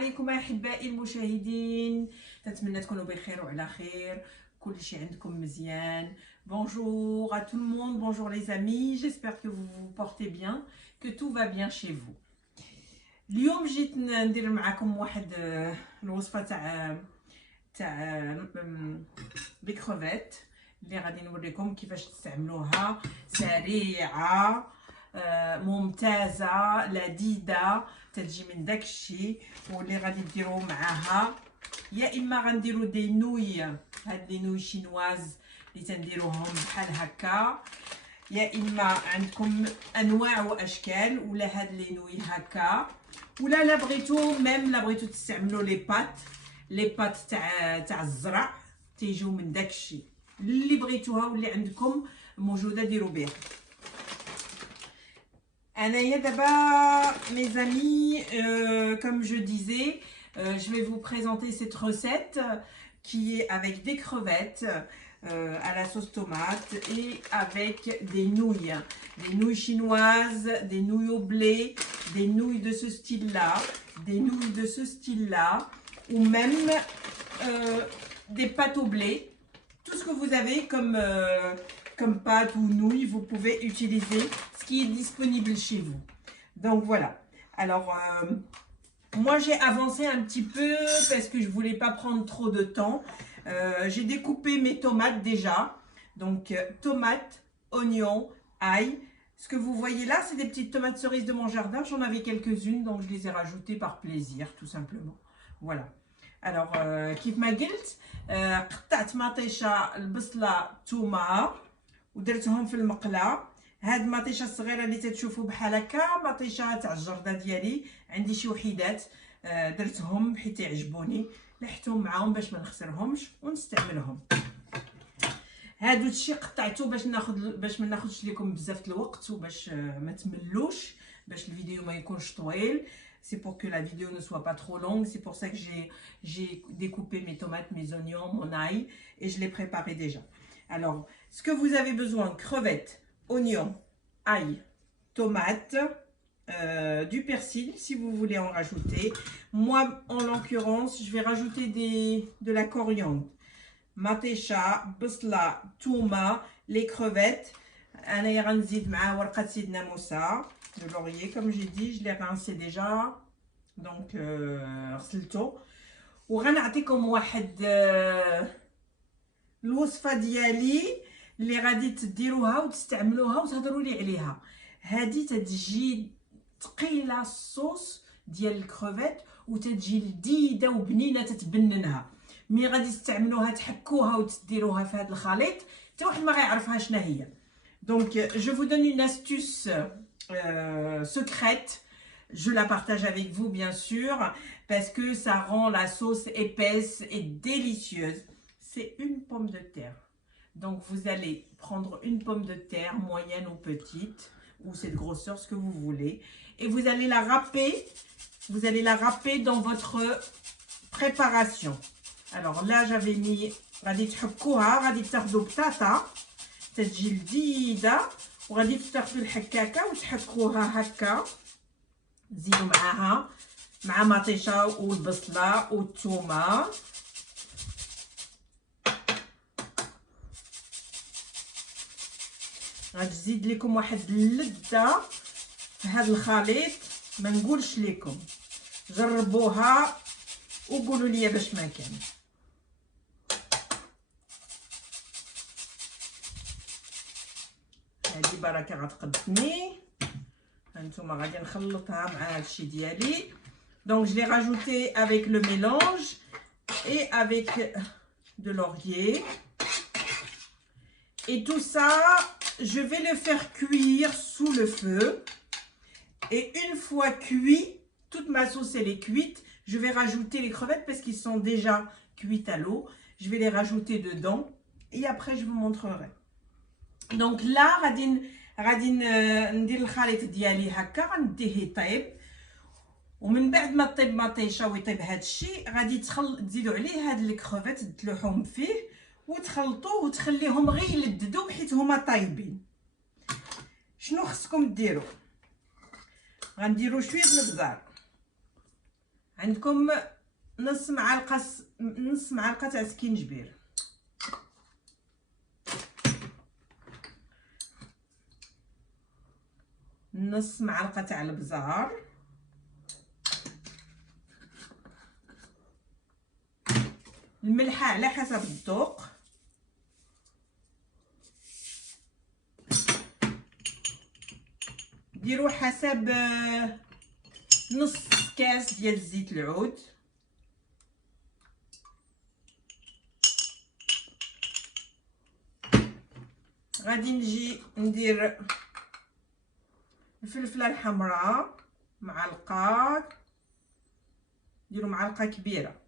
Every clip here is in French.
عليكم احبائي المشاهدين، نتمنى تكونوا بخير وعلى خير، كل شيء عندكم مزيان. Bonjour à tout le monde, bonjour les amis, j'espère que vous vous portez bien, que tout va bien chez vous. اليوم جيت ندير معكم واحد الوصفه تاع لي كروفيت اللي غادي نوريكم كيفاش تستعملوها، سريعه ممتازه لذيذه، تجي من داكشي واللي غادي نديرو معاها. يا اما غنديرو دي نوي، هاد لي نوي شينواز اللي تنديروهم بحال هكا، يا اما عندكم انواع واشكال، ولا هاد لي نوي هكا، ولا لا بغيتو ميم لا بغيتو تستعملوا لي بات تاع الزرع تيجيو من داكشي اللي بغيتوها واللي عندكم موجوده ديروا بها. انايا دابا mes amis, comme je disais, je vais vous présenter cette recette qui est avec des crevettes à la sauce tomate et avec des nouilles chinoises, des nouilles au blé, des nouilles de ce style-là, ou même des pâtes au blé. Tout ce que vous avez comme pâte ou nouilles, vous pouvez utiliser ce qui est disponible chez vous. Donc voilà. Alors, moi j'ai avancé un petit peu parce que je voulais pas prendre trop de temps. J'ai découpé mes tomates déjà. Donc tomates, oignons, ail. Ce que vous voyez là, c'est des petites tomates cerises de mon jardin. J'en avais quelques-unes, donc je les ai rajoutées par plaisir, tout simplement. Voilà. Alors, كيف ما قلت قطعت مطيشه البصله تومه ودرتهم في المقله. هاد المطيشه الصغيره اللي تتشوفوا بحال هكا مطيشه تاع الجرده ديالي، عندي شي وحيدات درتهم حيت يعجبوني، لحتهم معاهم باش ما نخسرهمش ونستعملهم. هادو الشيء قطعته باش ما ناخذش لكم بزاف الوقت وباش ما تملوش، باش الفيديو ما يكونش طويل. C'est pour que la vidéo ne soit pas trop longue. C'est pour ça que j'ai découpé mes tomates, mes oignons, mon ail et je l'ai préparé déjà. Alors, ce que vous avez besoin, crevettes, oignons, ail, tomates, du persil si vous voulez en rajouter. Moi, en l'occurrence, je vais rajouter de la coriandre. Matécha, bsla, touma, les crevettes. أنا غنزيد معاه ورقة سيدنا موسى. Le laurier, comme j'ai dit, je l'ai rincé déjà, donc غسلته. وغنعطيكم واحد الوصفه ديالي اللي غادي تديروها وتستعملوها وتهضروا لي عليها. هذه تتجي ثقيله الصوص ديال الكروفيت وتتجي لذيذه وبنينه تتبننها. مي غادي تستعملوها تحكوها وتديروها في هذا الخليط حتى واحد ما غيعرفها شنو هي. Donc je vous donne une astuce secrète, je la partage avec vous bien sûr parce que ça rend la sauce épaisse et délicieuse. C'est une pomme de terre, donc vous allez prendre une pomme de terre moyenne ou petite ou cette grosseur, ce que vous voulez, et vous allez la râper dans votre préparation. Alors là j'avais mis غادي تحكوها، غادي تاخذوا بطاطا تتجي لذيذه وغادي تاخذوا الحكاكه وتحكوها هكا، تزيدوا معاها مع مطيشه والبصله والثومه. غادي تزيد لكم واحد اللذه في هذا الخليط ما نقولش لكم، جربوها وقولوا لي باش ما كان. هذه بركه غتقدمي. هانتوما غادي نخلطها مع هادشي ديالي. Donc je l'ai rajouté avec le mélange et avec de laurier. Et tout ça, je vais le faire cuire sous le feu. Et une fois cuit, toute ma sauce elle est cuite, je vais rajouter les crevettes parce qu'ils sont déjà cuites à l'eau. Je vais les rajouter dedans et après je vous montrerai. Donc là غادي ندير الخليط ديالي هكا، غنديه يطيب، ومن بعد ما طيب مطيشه ويطيب هذا الشيء غادي تزيدوا عليه هاد الكروفيت تلوحوهم فيه وتخلطوه وتخليهم غير يلددوا حيت هما طايبين. شنو خصكم ديروا؟ غنديروا شويه د البزار عندكم نص معلقه تاع سكينجبير، نص معلقه تاع البزار، الملحه على حسب الذوق، ديروا حسب نص كاس ديال زيت العود، غادي نجي ندير الفلفله الحمراء معلقه، ديروا معلقه كبيره.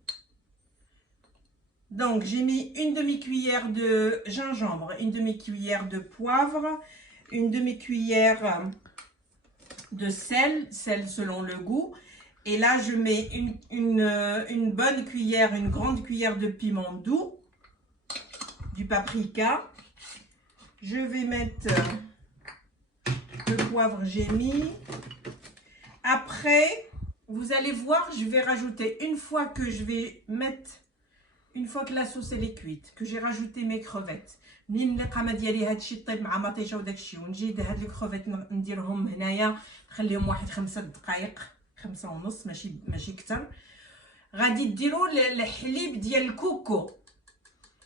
Donc j'ai mis une demi-cuillère de gingembre, une demi-cuillère de poivre, une demi-cuillère de sel selon le goût. Et là je mets une bonne cuillère, une grande cuillère de piment doux, du paprika. Je vais mettre le poivre, j'ai mis. Après, vous allez voir, je vais rajouter une fois que la sauce elle est cuite, que j'ai rajouté mes crevettes. منين القامه ديالي هادشي طيب مع مطيشه وداكشي، ونجي هاد لي كروفيت نديرهم هنايا، نخليهم واحد 5 دقائق، 5 ونص، ماشي كتر. غادي ديروا الحليب ديال الكوكو،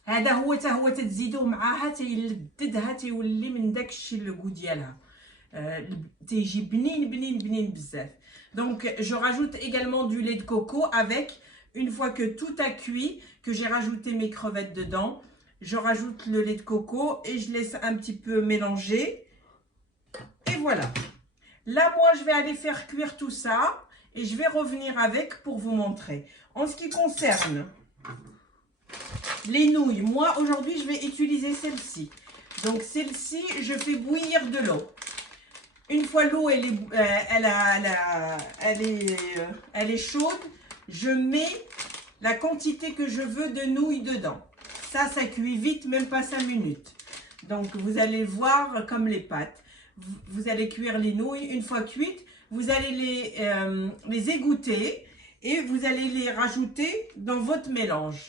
هذا هو حتى هو تزيدوه معاها تيلذذها، تيولي من داكشي الكو ديالها، تيجي بنين بزاف. Donc je rajoute également du lait de coco avec. Une fois que tout a cuit, que j'ai rajouté mes crevettes dedans, je rajoute le lait de coco et je laisse un petit peu mélanger. Et voilà. Là, moi, je vais aller faire cuire tout ça et je vais revenir avec pour vous montrer. En ce qui concerne les nouilles, moi, aujourd'hui, je vais utiliser celle-ci. Donc, celle-ci, je fais bouillir de l'eau. Une fois l'eau, elle est chaude, je mets la quantité que je veux de nouilles dedans. Ça cuit vite, même pas 5 minutes. Donc, vous allez voir comme les pâtes. Vous allez cuire les nouilles. Une fois cuites, vous allez les égoutter et vous allez les rajouter dans votre mélange.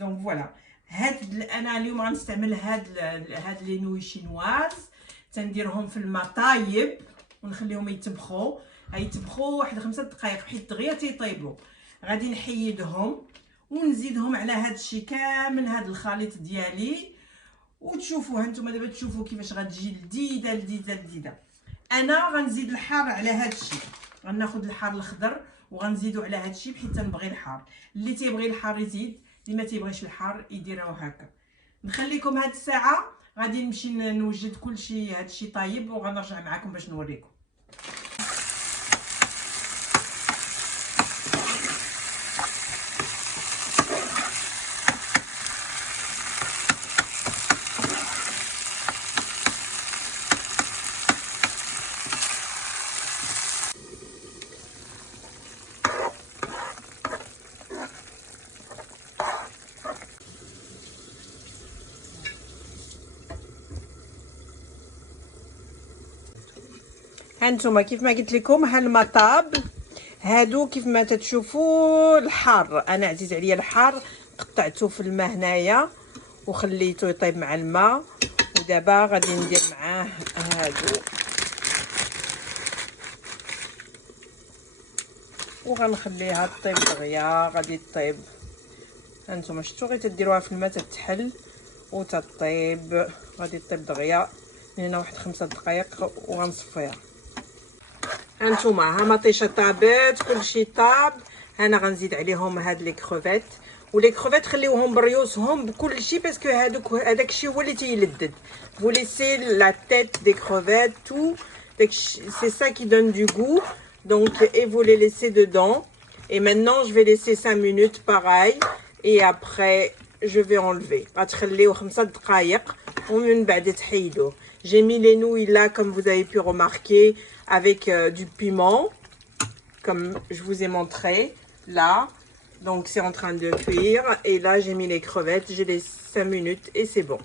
Donc, voilà. أنا اليوم غنستعمل هاد les nouilles chinoises. تنديرهم في الماء طايب ونخليهم يتبخوا واحد 5 دقائق حيت دغيا تيطيبوا. غادي نحيدهم ونزيدهم على هذا الشيء كامل، هذا الخليط ديالي، وتشوفوا هانتوما دابا تشوفوا كيفاش غتجي لذيذه. انا غنزيد الحار على هذا الشيء، غناخذ الحار الخضر وغنزيدو على هذا الشيء حيت نبغي الحار. اللي تيبغي الحار يزيد، اللي ما تيبغيش الحار يديرها هكا. نخليكم هاد الساعه، غادي نمشي نوجد كلشي هذا الشيء طايب وغنرجع معكم باش نوريكم. هانتوما كيف ما قلت لكم، هالمطاب هادو كيف ما تتشوفوا الحار، انا عزيز عليا الحار، قطعته في الماء هنايا وخليته يطيب مع الماء. ودابا غادي ندير معاه هادو وغنخليها طيب دغيا، غادي طيب. هانتوما شفتوا غير تديروها في الماء تتحل وتطيب، غادي طيب دغيا من هنا واحد 5 دقائق وغنصفيها. هانتوما ها مطيشه طابت، كلشي طاب. انا غنزيد عليهم هاد لي كروفيت، ولي كروفيت خليوهم بريوسهم بكلشي باسكو هذاك الشيء هو اللي تيلذذ. vous laissez la tête des crevettes, tout, c'est ça qui donne du goût. Donc et vous les laissez dedans. Et maintenant je vais laisser 5 minutes pareil et après je vais enlever. غتخليوه 5 دقائق ومن بعد تحيدوه. J'ai mis les nouilles là, comme vous avez pu remarquer, avec du piment, comme je vous ai montré, là. Donc, c'est en train de cuire. Et là, j'ai mis les crevettes, j'ai les 5 minutes et c'est bon.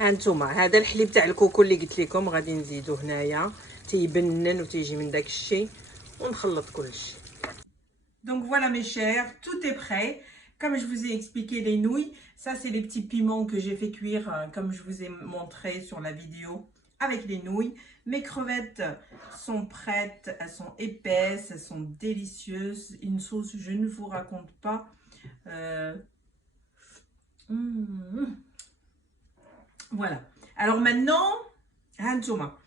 هانتوما هذا الحليب تاع الكوكو اللي قلت لكم غادي نزيدو هنايا، تيبنن وتيجي من داك الشيء، ونخلط كلشي. Donc voilà mes chers, tout est prêt. Comme je vous ai expliqué les nouilles, ça c'est les petits piments que j'ai fait cuire comme je vous ai montré sur la vidéo avec les nouilles. Mes crevettes sont prêtes, elles sont épaisses, elles sont délicieuses. Une sauce, je ne vous raconte pas. Voilà. Alors maintenant, هانتوما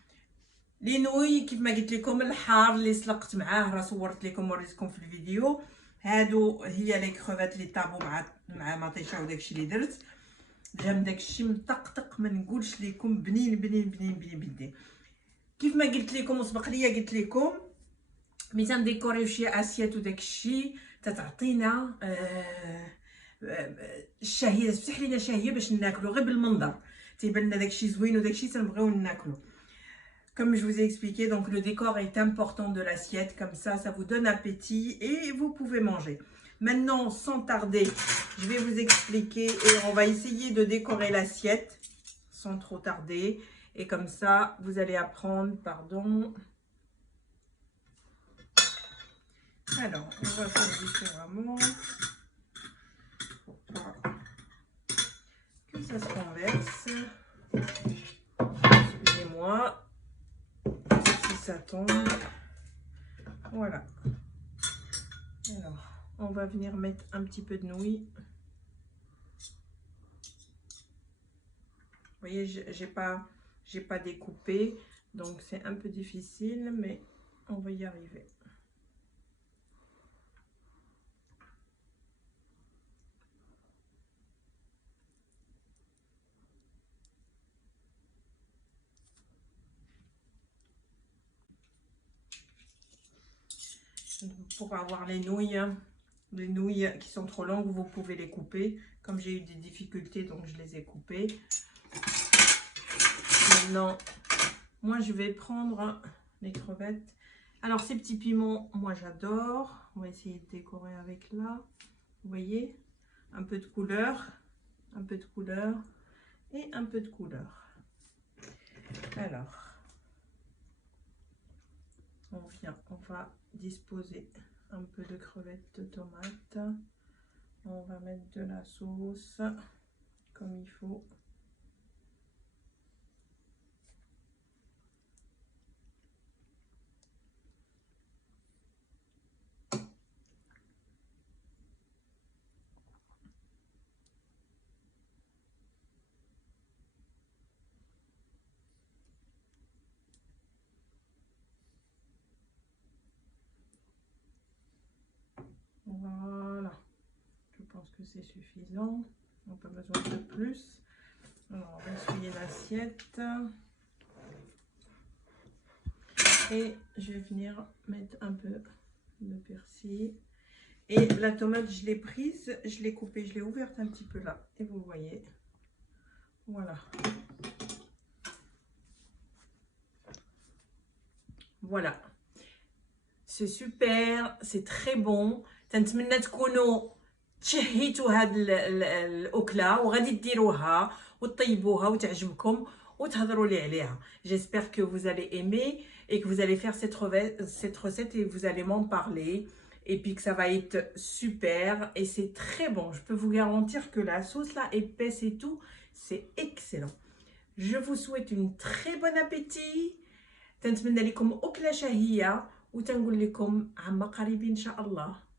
لي نوي كيف ما قلت لكم الحار اللي سلقت معاه راه صورت لكم وريتكم في الفيديو. هادو هي لي كروفات اللي طابوا مع مطيشه وداكشي اللي درت. جام داكشي مطقطق ما نقولش لكم بنين بنين بنين بنين بنين. كيف ما قلت لكم وسبق ليا قلت لكم ملي تنديكوريو شي اسيات وداكشي تتعطينا الشهيه، تفتح لينا شهيه باش ناكلو غير بالمنظر، تيبان لنا داكشي زوين وداكشي تنبغيو ناكلو. Comme je vous ai expliqué, donc le décor est important de l'assiette, comme ça vous donne appétit et vous pouvez manger. Maintenant, sans tarder, je vais vous expliquer et on va essayer de décorer l'assiette sans trop tarder. Et comme ça, vous allez apprendre, pardon. Alors, on va faire différemment pour pas que ça se renverse. Excusez-moi. Ça tombe. Voilà. Alors, on va venir mettre un petit peu de nouilles. Vous voyez, j'ai pas découpé, donc c'est un peu difficile, mais on va y arriver. Pour avoir les nouilles qui sont trop longues, vous pouvez les couper. Comme j'ai eu des difficultés, donc je les ai coupées. Maintenant, moi je vais prendre les crevettes. Alors ces petits piments, moi j'adore. On va essayer de décorer avec là. Vous voyez, un peu de couleur et un peu de couleur. Alors, on va disposer un peu de crevettes de tomates. On va mettre de la sauce comme il faut. Voilà, je pense que c'est suffisant, on n'a pas besoin de plus. Alors, on va essuyer l'assiette et je vais venir mettre un peu de persil. Et la tomate, je l'ai prise, je l'ai coupée, je l'ai ouverte un petit peu là, et vous voyez, voilà. Voilà, c'est super, c'est très bon. تنتمنى تكونوا تشهيتوا هاد الاكله وغادي ديروها وتطيبوها وتعجبكم وتهضروا لي عليها. J'espère que vous allez aimer et que vous allez faire cette recette et vous allez m'en parler et puis que ça va être super et c'est très bon. Je peux vous garantir que la sauce là épaisse et tout, c'est excellent. Je vous souhaite une très bon appétit. تنتمنى لكم أكلة شهية وتنقول لكم عما قريب إن شاء الله.